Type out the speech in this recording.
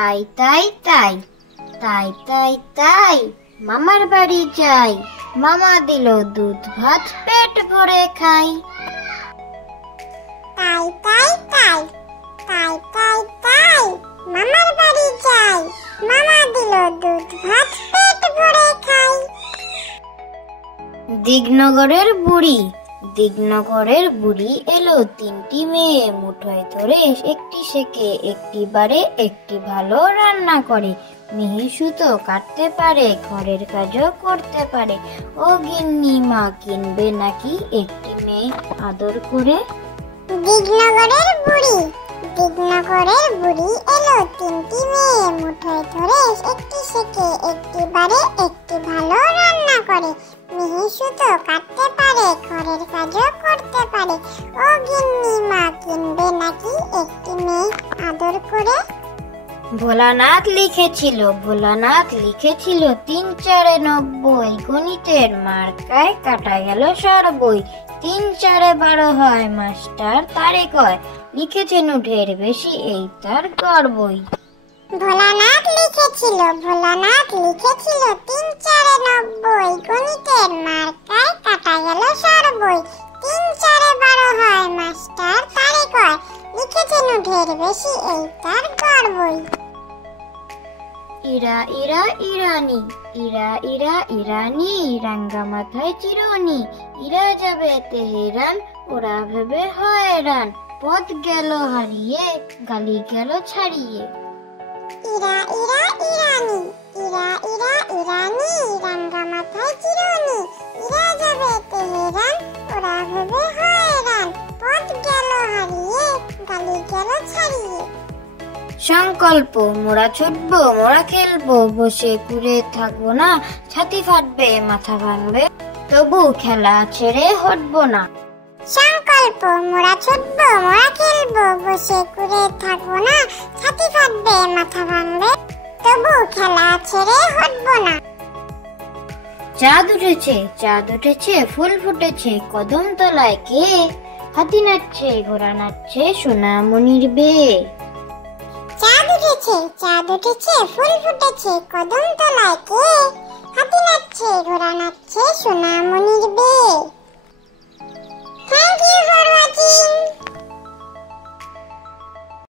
তাই তাই তাই তাই তাই তাই মামার বাড়ি যাই, মামা দিল দুধ ভাত পেট ভরে খাই। তাই তাই তাই তাই তাই তাই মামার বাড়ি যাই, মামা দিল দুধ ভাত পেট ভরে খাই। দিগনগরের বুড়ি এলো তিনটি মেয়ে, মুঠোয় ধরে একটি শেখে একটি বারে, একটি ভালো রান্না করে। মিহি সুতো কাটতে পারে, ঘরের কাজও করতে পারে। ও গিন্নি মা কিনবে নাকি একটি মেয়ে আদর করে? দিগনগরের বুড়ি এলো তিনটি মেয়ে, মুঠোয় ধরে একটি শেখে একটি বারে, একটি ভালো রান্না করে। মিহি সুতো কাটতে পারে, ঘরের কাজও করতে পারে। ও গিন্নি মা কিনবে নাকি একটি মেয়ে আদর করে? ভোলানাথ লিখেছিল ৩ ৪ ৯০, গণিতের মার্কায় কাটা গেল সরবই। ৩ ৪ ১২ হয় মাস্টার তারে কয়, লিখেছেন ঢের বেশি এই তার গর্বই। ভোলানাথ লিখেছিল ৩ ৪ ৯০, গণিতের মার্কায় কাটা গেল সরবই। ৩ ৪ ১২ হয় মাস্টার তারে কয়, লিখেছেন ঢের বেশি এই তার গর্বই। ইরা ইরানি, রাঙ্গা মাথায় চিরুনি। ইরা যাবে তেহেরান, ওরা ভেবে হয়রান। পথ গেল হারিয়ে, গালি গেল ছাড়িয়ে। ইরা ইরানি, রাঙ্গা মাথায় চিরুনি। ইরা যাবে তেহেরান, ওরা ভেবে হয়রান। পথ গেল হারিয়ে, গালি গেল ছাড়িয়ে। সংকল্প, মোরা ছুটবো, মোরা খেলবো, বসে ঘুরে থাকবো না। ছাতি ফাটবে, মাথা ভাঙবে, তবু খেলা ছেড়ে হটবো না। সংকল্প, মোরা ছুটবো, মোরা খেলবো, বসে ঘুরে থাকবো না। ছাতি ফাটবে, মাথা ভাঙবে, তবু খেলা ছেড়ে হটবো না। চাঁদ উঠেছে, ফুল ফুটেছে, কদম তলায় কে? হাতি নাচছে, ঘোড়া নাচছে, সোনামণির বেয়ে। চাঁদ উঠেছে, ফুল ফুটেছে, কদম তলায় কে? হাতি নাচছে, ঘোড়া নাচছে, সোনামণির বেয়ে। Thank you for watching.